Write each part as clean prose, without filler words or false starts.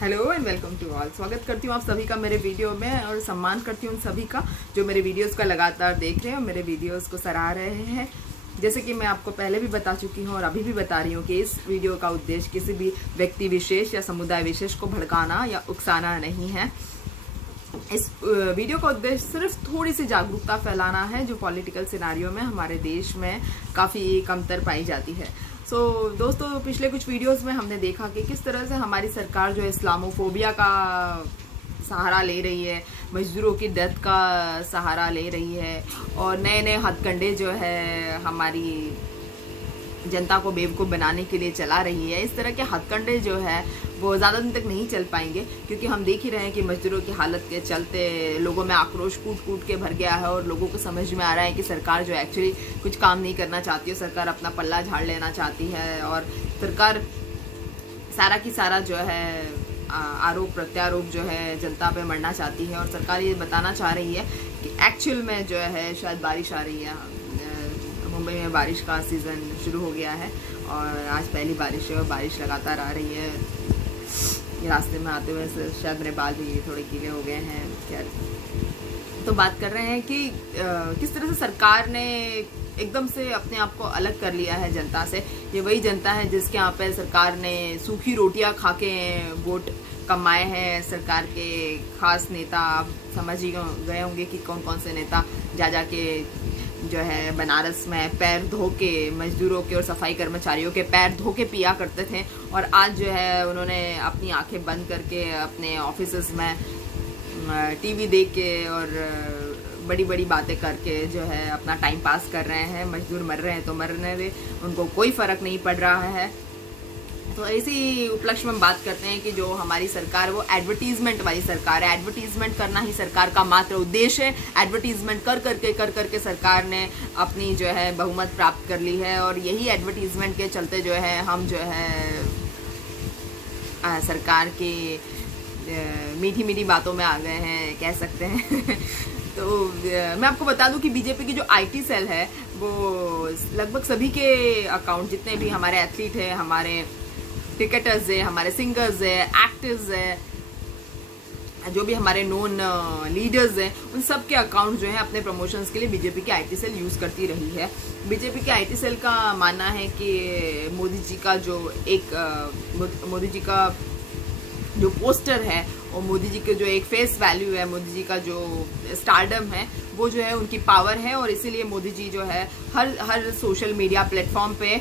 Hello and welcome to all. स्वागत करती हूँ आप सभी का मेरे वीडियो में और सम्मान करती हूँ उन सभी का जो मेरे वीडियोस का लगातार देख रहे हैं और मेरे वीडियोस को सराह रहे हैं। जैसे कि मैं आपको पहले भी बता चुकी हूँ और अभी भी बता रही हूँ कि इस वीडियो का उद्देश्य किसी भी व्यक्ति विशेष या समुदाय विशेष को भड़काना या उकसाना नहीं है। इस वीडियो का उद्देश्य सिर्फ थोड़ी सी जागरूकता फैलाना है जो पॉलिटिकल सिनारियो में हमारे देश में काफ़ी कमतर पाई जाती है। दोस्तों, पिछले कुछ वीडियोस में हमने देखा कि किस तरह से हमारी सरकार जो है इस्लामोफोबिया का सहारा ले रही है, मजदूरों की डेथ का सहारा ले रही है और नए नए हथकंडे जो है हमारी जनता को बेवकूफ़ बनाने के लिए चला रही है। इस तरह के हथकंडे जो है वो ज़्यादा दिन तक नहीं चल पाएंगे, क्योंकि हम देख ही रहे हैं कि मजदूरों की हालत के चलते लोगों में आक्रोश कूट कूट के भर गया है और लोगों को समझ में आ रहा है कि सरकार जो एक्चुअली कुछ काम नहीं करना चाहती है। सरकार अपना पल्ला झाड़ लेना चाहती है और सरकार सारा की सारा जो है आरोप प्रत्यारोप जो है जनता पे मरना चाहती है और सरकार ये बताना चाह रही है कि एक्चुअल में जो है शायद बारिश आ रही है। मुंबई में बारिश का सीज़न शुरू हो गया है और आज पहली बारिश है और बारिश लगातार आ रही है। ये रास्ते में आते हुए शायद मेरे बाल भी थोड़े गीले हो गए हैं। खैर, तो बात कर रहे हैं कि किस तरह से सरकार ने एकदम से अपने आप को अलग कर लिया है जनता से। ये वही जनता है जिसके यहाँ पे सरकार ने सूखी रोटियां खा के वोट कमाए हैं। सरकार के खास नेता आप समझ ही गए होंगे कि कौन कौन से नेता जा के जो है बनारस में पैर धो के मजदूरों के और सफाई कर्मचारियों के पैर धो के पिया करते थे और आज जो है उन्होंने अपनी आंखें बंद करके अपने ऑफिसेज में टीवी देख के और बड़ी बड़ी बातें करके जो है अपना टाइम पास कर रहे हैं। मजदूर मर रहे हैं तो मरने दे, उनको कोई फ़र्क नहीं पड़ रहा है। तो इसी उपलक्ष्य में हम बात करते हैं कि जो हमारी सरकार वो एडवर्टीजमेंट वाली सरकार है। एडवर्टीजमेंट करना ही सरकार का मात्र उद्देश्य है। एडवर्टीजमेंट कर करके सरकार ने अपनी जो है बहुमत प्राप्त कर ली है और यही एडवर्टीजमेंट के चलते जो है हम जो है सरकार की मीठी मीठी बातों में आ गए हैं, कह सकते हैं। तो मैं आपको बता दूं कि बीजेपी की जो आईटी सेल है वो लगभग सभी के अकाउंट, जितने भी हमारे एथलीट हैं, हमारे क्रिकेटर्स है, हमारे सिंगर्स है, एक्टर्स है, जो भी हमारे नोन लीडर्स हैं, उन सब के अकाउंट जो है अपने प्रमोशंस के लिए बीजेपी की आईटी सेल यूज़ करती रही है। बीजेपी की आईटी सेल का मानना है कि मोदी जी का जो पोस्टर है और मोदी जी के जो एक फेस वैल्यू है, मोदी जी का जो स्टारडम है, वो जो है उनकी पावर है और इसीलिए मोदी जी जो है हर सोशल मीडिया प्लेटफॉर्म पे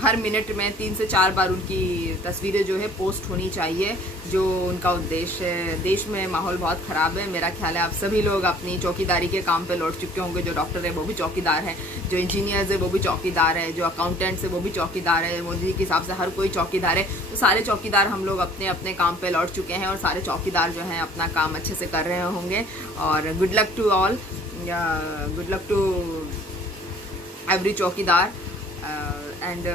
हर मिनट में 3 से 4 बार उनकी तस्वीरें जो है पोस्ट होनी चाहिए, जो उनका उद्देश्य है। देश में माहौल बहुत ख़राब है। मेरा ख्याल है आप सभी लोग अपनी चौकीदारी के काम पे लौट चुके होंगे। जो डॉक्टर है वो भी चौकीदार है, जो इंजीनियर्स है वो भी चौकीदार है, जो अकाउंटेंट्स है वो भी चौकीदार है। मोदी जी के हिसाब से हर कोई चौकीदार है। तो सारे चौकीदार हम लोग अपने अपने काम पे लौट चुके हैं और सारे चौकीदार जो हैं अपना काम अच्छे से कर रहे होंगे और good luck to all, good luck to every chowkidar. And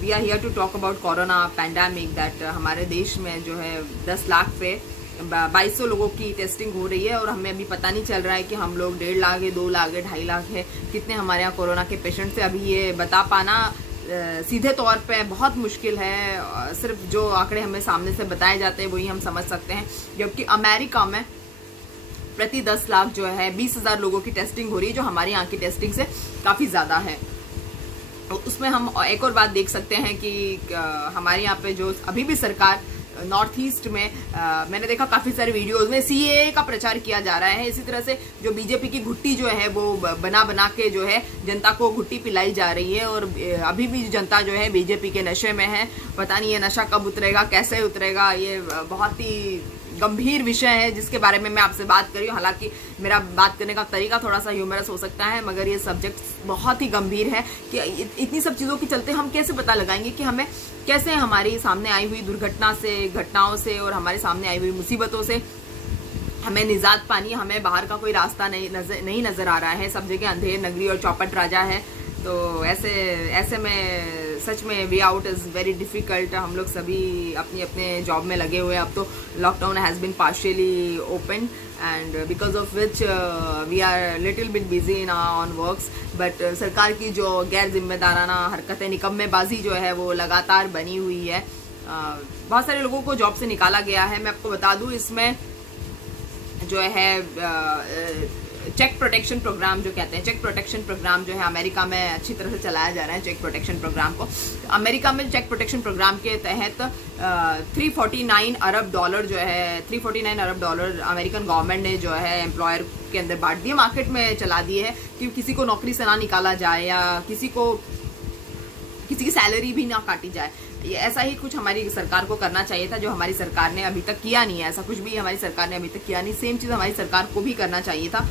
we are here to talk about corona pandemic that हमारे देश में जो है 10 लाख पे 2200 लोगों की टेस्टिंग हो रही है और हमें अभी पता नहीं चल रहा है कि हम लोग 1.5 लाख है, 2 लाख है, 2.5 लाख है, कितने हमारे यहाँ कोरोना के पेशेंट्स है। अभी ये बता पाना सीधे तौर पे बहुत मुश्किल है। सिर्फ जो आंकड़े हमें सामने से बताए जाते हैं वही हम समझ सकते हैं। जबकि अमेरिका में प्रति 10 लाख जो है 20,000 लोगों की टेस्टिंग हो रही है, जो हमारे यहाँ की टेस्टिंग से काफ़ी ज़्यादा है। तो उसमें हम एक और बात देख सकते हैं कि हमारे यहाँ पे जो अभी भी सरकार नॉर्थ ईस्ट में मैंने देखा काफ़ी सारे वीडियोस में सीएए का प्रचार किया जा रहा है। इसी तरह से जो बीजेपी की घुट्टी जो है वो बना के जो है जनता को घुट्टी पिलाई जा रही है और अभी भी जनता जो है बीजेपी के नशे में है। पता नहीं ये नशा कब उतरेगा, कैसे उतरेगा, ये बहुत ही गंभीर विषय है जिसके बारे में मैं आपसे बात कर रही हूँ। हालांकि मेरा बात करने का तरीका थोड़ा सा ह्यूमरस हो सकता है, मगर ये सब्जेक्ट बहुत ही गंभीर है कि इतनी सब चीज़ों के चलते हम कैसे पता लगाएंगे कि हमें कैसे हमारी सामने आई हुई घटनाओं से और हमारे सामने आई हुई मुसीबतों से हमें निजात पानी, हमें बाहर का कोई रास्ता नहीं नज़र आ रहा है। सब जगह अंधेर नगरी और चौपट राजा है। तो ऐसे में सच में way out is very difficult. हम लोग सभी अपनी अपने जॉब में लगे हुए हैं। अब तो lockdown has been partially open and because of which we are little bit busy in on works, but सरकार की जो गैर जिम्मेदाराना हरकतें, निकम्मेबाजी जो है वो लगातार बनी हुई है। बहुत सारे लोगों को जॉब से निकाला गया है। मैं आपको बता दूं, इसमें जो है चेक प्रोटेक्शन प्रोग्राम जो कहते हैं, चेक प्रोटेक्शन प्रोग्राम जो है अमेरिका में अच्छी तरह से चलाया जा रहा है। चेक प्रोटेक्शन प्रोग्राम को अमेरिका में चेक प्रोटेक्शन प्रोग्राम के तहत 349 अरब डॉलर जो है, 349 अरब डॉलर अमेरिकन गवर्नमेंट ने जो है एम्प्लॉयर के अंदर बांट दिए, मार्केट में चला दिए है कि किसी को नौकरी से ना निकाला जाए या किसी की सैलरी भी ना काटी जाए। ये ऐसा ही कुछ हमारी सरकार को करना चाहिए था, जो हमारी सरकार ने अभी तक किया नहीं है। ऐसा कुछ भी हमारी सरकार ने अभी तक किया नहीं। सेम चीज़ हमारी सरकार को भी करना चाहिए था,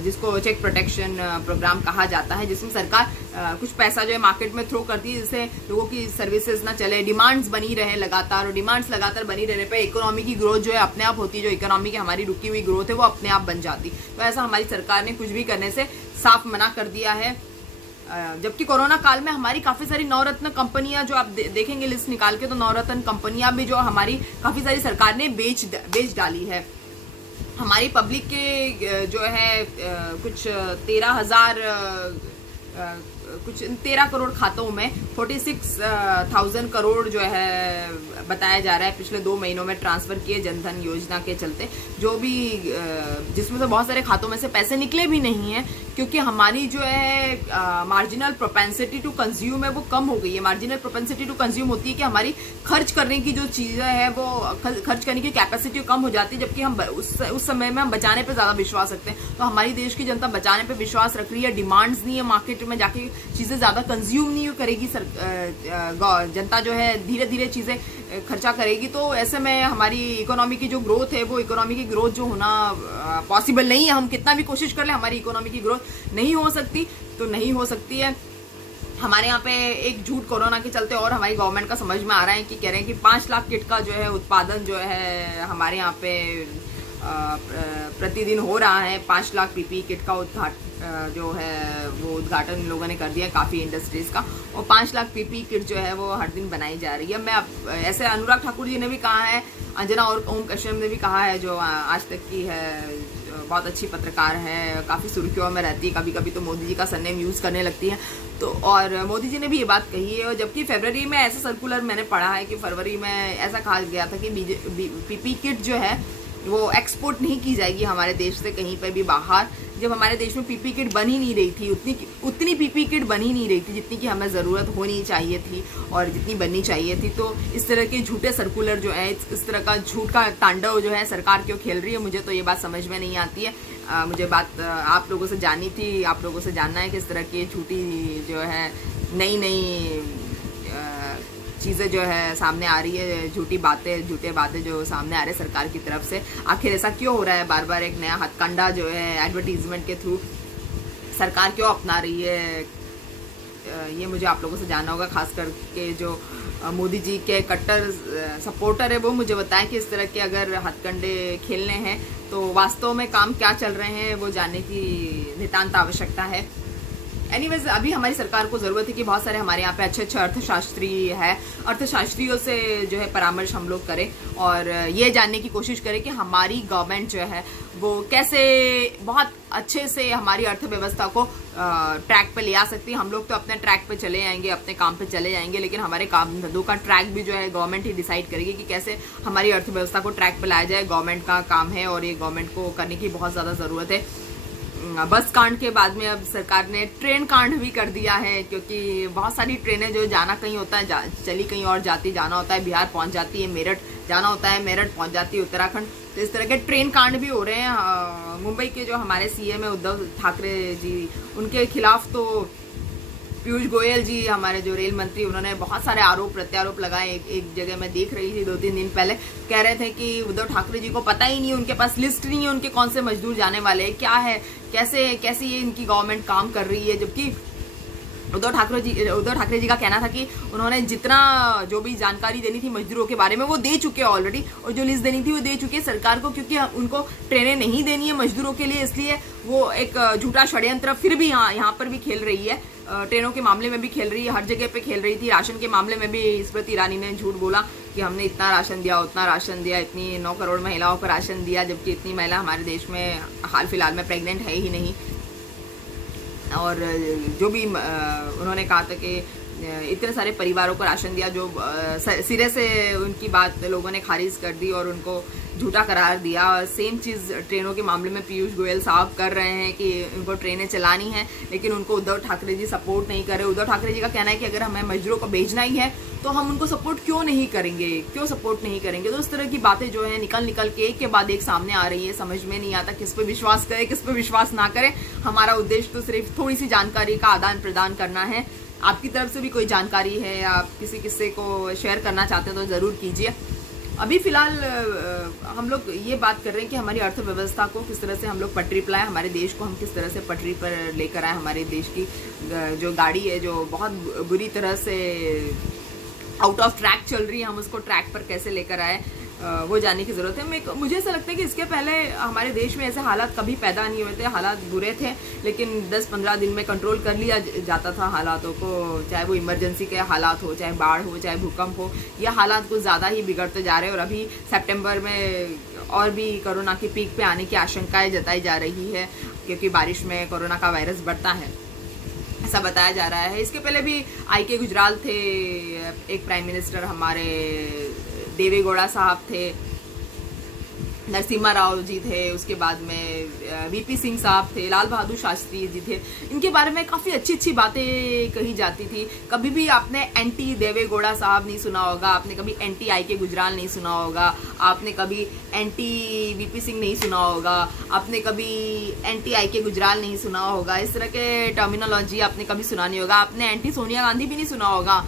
जिसको चेक प्रोटेक्शन प्रोग्राम कहा जाता है, जिसमें सरकार कुछ पैसा जो है मार्केट में थ्रो करती है, जिससे लोगों की सर्विसेज ना चले, डिमांड्स बनी रहे लगातार, और डिमांड्स लगातार बनी रहने पे इकोनॉमी की ग्रोथ जो है अपने आप होती है, जो इकोनॉमी की हमारी रुकी हुई ग्रोथ है वो अपने आप बन जाती। तो ऐसा हमारी सरकार ने कुछ भी करने से साफ मना कर दिया है। जबकि कोरोना काल में हमारी काफ़ी सारी नवरत्न कंपनियां जो आप देखेंगे लिस्ट निकाल के, तो नवरत्न कंपनियां भी जो हमारी काफ़ी सारी सरकार ने बेच डाली है। हमारी पब्लिक के जो है कुछ 13 करोड़ खातों में 46,000 करोड़ जो है बताया जा रहा है पिछले 2 महीनों में ट्रांसफ़र किए जनधन योजना के चलते, जो भी जिसमें से बहुत सारे खातों में से पैसे निकले भी नहीं हैं, क्योंकि हमारी जो है मार्जिनल प्रोपेंसिटी टू कंज्यूम है वो कम हो गई है। मार्जिनल प्रोपेंसिटी टू कंज्यूम होती है कि हमारी खर्च करने की जो चीज़ें हैं वो खर्च करने की कैपेसिटी कम हो जाती है, जबकि हम उस समय में हम बचाने पे ज़्यादा विश्वास रखते हैं। तो हमारी देश की जनता बचाने पे विश्वास रख रही है, डिमांड्स नहीं है, मार्केट में जाके चीज़ें ज़्यादा कंज्यूम नहीं करेगी जनता, जो है धीरे धीरे चीज़ें खर्चा करेगी। तो ऐसे में हमारी इकोनॉमी की जो ग्रोथ है, वो इकोनॉमी की ग्रोथ जो होना पॉसिबल नहीं है। हम कितना भी कोशिश कर ले, हमारी इकोनॉमी की ग्रोथ नहीं हो सकती, तो नहीं हो सकती है। हमारे यहाँ पे एक झूठ कोरोना के चलते और हमारी गवर्नमेंट का समझ में आ रहा है कि कह रहे हैं कि 5 लाख किट का जो है उत्पादन जो है हमारे यहाँ पे प्रतिदिन हो रहा है। 5 लाख पीपीई किट का जो है वो उद्घाटन इन लोगों ने कर दिया है काफ़ी इंडस्ट्रीज़ का, और 5 लाख पीपीई किट जो है वो हर दिन बनाई जा रही है। मैं अब ऐसे अनुराग ठाकुर जी ने भी कहा है, अंजना और ओम कश्यप ने भी कहा है, जो आज तक की है, बहुत अच्छी पत्रकार है, काफ़ी सुर्खियों में रहती है, कभी कभी तो मोदी जी का सरनेम यूज़ करने लगती है। तो और मोदी जी ने भी ये बात कही है। और जबकि फरवरी में ऐसा सर्कुलर मैंने पढ़ा है कि फरवरी में ऐसा कहा गया था कि पीपीई किट जो है वो एक्सपोर्ट नहीं की जाएगी हमारे देश से कहीं पर भी बाहर। जब हमारे देश में पीपीई किट बन ही नहीं रही थी, उतनी पीपीई किट बन ही नहीं रही थी जितनी की हमें ज़रूरत होनी चाहिए थी और जितनी बननी चाहिए थी। तो इस तरह के झूठे सर्कुलर जो है, इस तरह का झूठ का तांडव जो है सरकार क्यों खेल रही है, मुझे तो ये बात समझ में नहीं आती है। मुझे बात आप लोगों से जाननी थी, आप लोगों से जानना है कि इस तरह की झूठी जो है नई चीज़ें जो है सामने आ रही है, झूठी बातें, झूठे बातें जो सामने आ रहे हैं सरकार की तरफ से। आखिर ऐसा क्यों हो रहा है? बार बार एक नया हथकंडा जो है एडवर्टीजमेंट के थ्रू सरकार क्यों अपना रही है, ये मुझे आप लोगों से जानना होगा। खास करके जो मोदी जी के कट्टर सपोर्टर है वो मुझे बताएं कि इस तरह के अगर हथकंडे खेलने हैं तो वास्तव में काम क्या चल रहे हैं, वो जानने की नितांत आवश्यकता है। एनीवेज, अभी हमारी सरकार को ज़रूरत है कि बहुत सारे हमारे यहाँ पे अच्छे अर्थशास्त्री है, अर्थशास्त्रियों से जो है परामर्श हम लोग करें और ये जानने की कोशिश करें कि हमारी गवर्नमेंट जो है वो कैसे बहुत अच्छे से हमारी अर्थव्यवस्था को ट्रैक पे ले आ सकती है। हम लोग तो अपने ट्रैक पे चले जाएंगे, अपने काम पे चले जाएंगे, लेकिन हमारे काम धंधों का ट्रैक भी जो है गवर्नमेंट ही डिसाइड करेगी कि कैसे हमारी अर्थव्यवस्था को ट्रैक पे लाया जाए। गवर्नमेंट का काम है और ये गवर्नमेंट को करने की बहुत ज़्यादा ज़रूरत है। बस कांड के बाद में अब सरकार ने ट्रेन कांड भी कर दिया है, क्योंकि बहुत सारी ट्रेनें जो जाना कहीं होता है चली कहीं और जाती, जाना होता है बिहार पहुंच जाती है, मेरठ जाना होता है मेरठ पहुंच जाती है उत्तराखंड। तो इस तरह के ट्रेन कांड भी हो रहे हैं। मुंबई के जो हमारे सीएम है उद्धव ठाकरे जी, उनके खिलाफ तो पीयूष गोयल जी, हमारे जो रेल मंत्री, उन्होंने बहुत सारे आरोप प्रत्यारोप लगाए। एक जगह मैं देख रही थी 2-3 दिन पहले, कह रहे थे कि उद्धव ठाकरे जी को पता ही नहीं, उनके पास लिस्ट नहीं है उनके कौन से मजदूर जाने वाले हैं, क्या है, कैसे ये इनकी गवर्नमेंट काम कर रही है। जबकि उद्धव ठाकरे जी का कहना था कि उन्होंने जितना जो भी जानकारी देनी थी मजदूरों के बारे में वो दे चुके हैं ऑलरेडी, और जो लिस्ट देनी थी वो दे चुके हैं सरकार को, क्योंकि उनको ट्रेनें नहीं देनी है मजदूरों के लिए, इसलिए वो एक झूठा षड्यंत्र फिर भी यहाँ पर भी खेल रही है। ट्रेनों के मामले में भी खेल रही है, हर जगह पे खेल रही थी। राशन के मामले में भी स्मृति ईरानी ने झूठ बोला कि हमने इतना राशन दिया, उतना राशन दिया, इतनी 9 करोड़ महिलाओं को राशन दिया, जबकि इतनी महिला हमारे देश में हाल फिलहाल में प्रेग्नेंट है ही नहीं। और जो भी उन्होंने कहा था कि इतने सारे परिवारों को राशन दिया, जो सिरे से उनकी बात लोगों ने खारिज कर दी और उनको झूठा करार दिया। सेम चीज़ ट्रेनों के मामले में पीयूष गोयल साहब कर रहे हैं कि उनको ट्रेनें चलानी हैं, लेकिन उनको उद्धव ठाकरे जी सपोर्ट नहीं कर रहे। उद्धव ठाकरे जी का कहना है कि अगर हमें मजदूरों को भेजना ही है तो हम उनको सपोर्ट क्यों नहीं करेंगे, क्यों सपोर्ट नहीं करेंगे। तो इस तरह की बातें जो है निकल के एक के बाद एक सामने आ रही है। समझ में नहीं आता किस पे विश्वास करें, किस पे विश्वास ना करें। हमारा उद्देश्य तो सिर्फ थोड़ी सी जानकारी का आदान प्रदान करना है। आपकी तरफ से भी कोई जानकारी है या आप किसी किस्से को शेयर करना चाहते हैं तो ज़रूर कीजिए। अभी फ़िलहाल हम लोग ये बात कर रहे हैं कि हमारी अर्थव्यवस्था को किस तरह से हम लोग पटरी पर लाएं, हमारे देश को हम किस तरह से पटरी पर लेकर आए। हमारे देश की जो गाड़ी है जो बहुत बुरी तरह से आउट ऑफ ट्रैक चल रही है, हम उसको ट्रैक पर कैसे लेकर आए वो जानने की ज़रूरत है। मुझे ऐसा लगता है कि इसके पहले हमारे देश में ऐसे हालात कभी पैदा नहीं हुए थे। हालात बुरे थे लेकिन 10-15 दिन में कंट्रोल कर लिया जाता था हालातों को, चाहे वो इमरजेंसी के हालात हो, चाहे बाढ़ हो, चाहे भूकंप हो। यह हालात कुछ ज़्यादा ही बिगड़ते जा रहे हैं और अभी सितंबर में और भी कोरोना की पीक पे आने की आशंकाएँ जताई जा रही है, क्योंकि बारिश में कोरोना का वायरस बढ़ता है ऐसा बताया जा रहा है। इसके पहले भी आई.के. गुजराल थे, एक प्राइम मिनिस्टर हमारे देवेगौड़ा साहब थे, नरसिम्हा राव जी थे, उसके बाद में वीपी सिंह साहब थे, लाल बहादुर शास्त्री जी थे। इनके बारे में काफ़ी अच्छी अच्छी बातें कही जाती थी। कभी भी आपने एंटी देवेगौड़ा साहब नहीं सुना होगा, आपने कभी एंटी आई.के. गुजराल नहीं सुना होगा, आपने कभी एंटी वीपी सिंह नहीं सुना होगा, आपने कभी एंटी आई.के. गुजराल नहीं सुना होगा। इस तरह के टर्मिनोलॉजी आपने कभी सुना नहीं होगा। आपने एंटी सोनिया गांधी भी नहीं सुना होगा।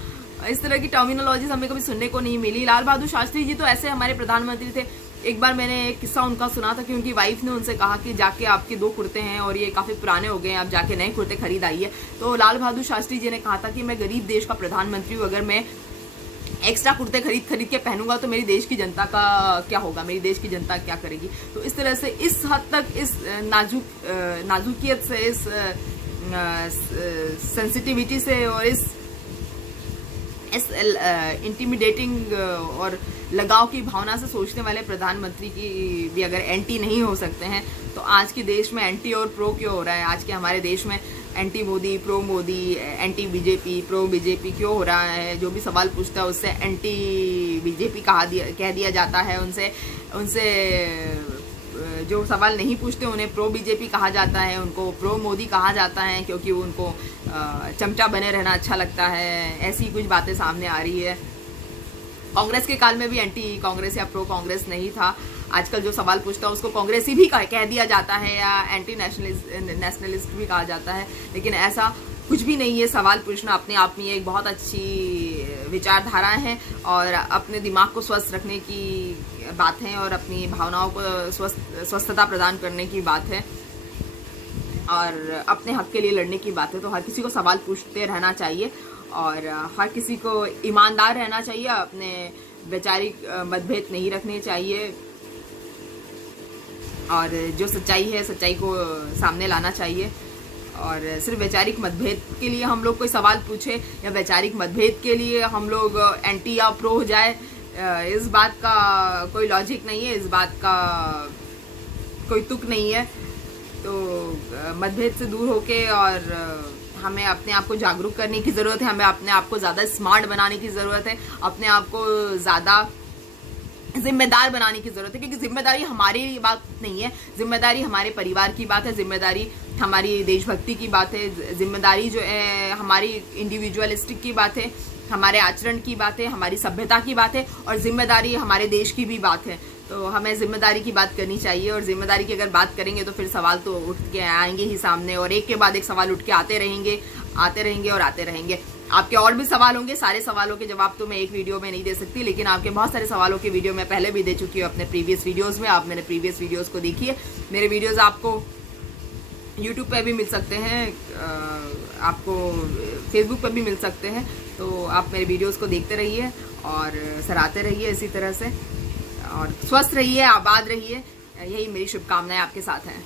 इस तरह की टर्मिनोलॉजीज हमें कभी सुनने को नहीं मिली। लाल बहादुर शास्त्री जी तो ऐसे हमारे प्रधानमंत्री थे। एक बार मैंने एक किस्सा उनका सुना था कि उनकी वाइफ ने उनसे कहा कि जाके आपके 2 कुर्ते हैं और ये काफ़ी पुराने हो गए हैं, आप जाके नए कुर्ते खरीद आइए। तो लाल बहादुर शास्त्री जी ने कहा था कि मैं गरीब देश का प्रधानमंत्री हूँ, अगर मैं एक्स्ट्रा कुर्ते खरीद के पहनूंगा तो मेरी देश की जनता का क्या होगा, मेरी देश की जनता क्या करेगी। तो इस तरह से इस हद तक इस नाजुकियत से, इस सेंसिटिविटी से और इस इंटिमिडेटिंग और लगाव की भावना से सोचने वाले प्रधानमंत्री की भी अगर एंटी नहीं हो सकते हैं तो आज के देश में एंटी और प्रो क्यों हो रहा है। आज के हमारे देश में anti Modi, pro Modi, anti BJP, pro BJP क्यों हो रहा है। जो भी सवाल पूछता है उससे एंटी बीजेपी कह दिया जाता है, उनसे जो सवाल नहीं पूछते उन्हें प्रो बीजेपी कहा जाता है, उनको प्रो मोदी कहा जाता है क्योंकि उनको चमचा बने रहना अच्छा लगता है। ऐसी कुछ बातें सामने आ रही है। कांग्रेस के काल में भी एंटी कांग्रेस या प्रो कांग्रेस नहीं था। आजकल जो सवाल पूछता है उसको कांग्रेसी भी कह दिया जाता है या एंटी नेशनलिस्ट भी कहा जाता है, लेकिन ऐसा कुछ भी नहीं है। सवाल पूछना अपने आप में एक बहुत अच्छी विचारधारा है और अपने दिमाग को स्वस्थ रखने की बात है और अपनी भावनाओं को स्वस्थता प्रदान करने की बात है और अपने हक के लिए लड़ने की बात है। तो हर किसी को सवाल पूछते रहना चाहिए और हर किसी को ईमानदार रहना चाहिए, अपने वैचारिक मतभेद नहीं रखने चाहिए और जो सच्चाई है सच्चाई को सामने लाना चाहिए। और सिर्फ वैचारिक मतभेद के लिए हम लोग कोई सवाल पूछे या वैचारिक मतभेद के लिए हम लोग एंटी या प्रो हो जाए, इस बात का कोई लॉजिक नहीं है, इस बात का कोई तुक नहीं है। तो मतभेद से दूर होके और हमें अपने आप को जागरूक करने की ज़रूरत है, हमें अपने आप को ज़्यादा स्मार्ट बनाने की ज़रूरत है, अपने आप को ज़्यादा जिम्मेदार बनाने की ज़रूरत है, क्योंकि जिम्मेदारी हमारी बात नहीं है, जिम्मेदारी हमारे परिवार की बात है, जिम्मेदारी हमारी देशभक्ति की बात है, जिम्मेदारी जो है हमारी इंडिविजुअलिस्टिक की बात है, हमारे आचरण की बात है, हमारी सभ्यता की बात है और जिम्मेदारी हमारे देश की भी बात है। तो हमें जिम्मेदारी की बात करनी चाहिए और जिम्मेदारी की अगर बात करेंगे तो फिर सवाल तो उठ के आएंगे ही सामने और एक के बाद एक सवाल उठ के आते रहेंगे और आते रहेंगे। आपके और भी सवाल होंगे, सारे सवालों के जवाब तो मैं एक वीडियो में नहीं दे सकती, लेकिन आपके बहुत सारे सवालों के वीडियो मैं पहले भी दे चुकी हूँ अपने प्रीवियस वीडियोज़ में। आप मेरे प्रीवियस वीडियोज़ को देखिए। मेरे वीडियोज़ आपको यूट्यूब पे भी मिल सकते हैं, आपको फेसबुक पे भी मिल सकते हैं। तो आप मेरे वीडियोज़ को देखते रहिए और सराहते रहिए इसी तरह से और स्वस्थ रहिए, आबाद रहिए। यही मेरी शुभकामनाएं आपके साथ हैं।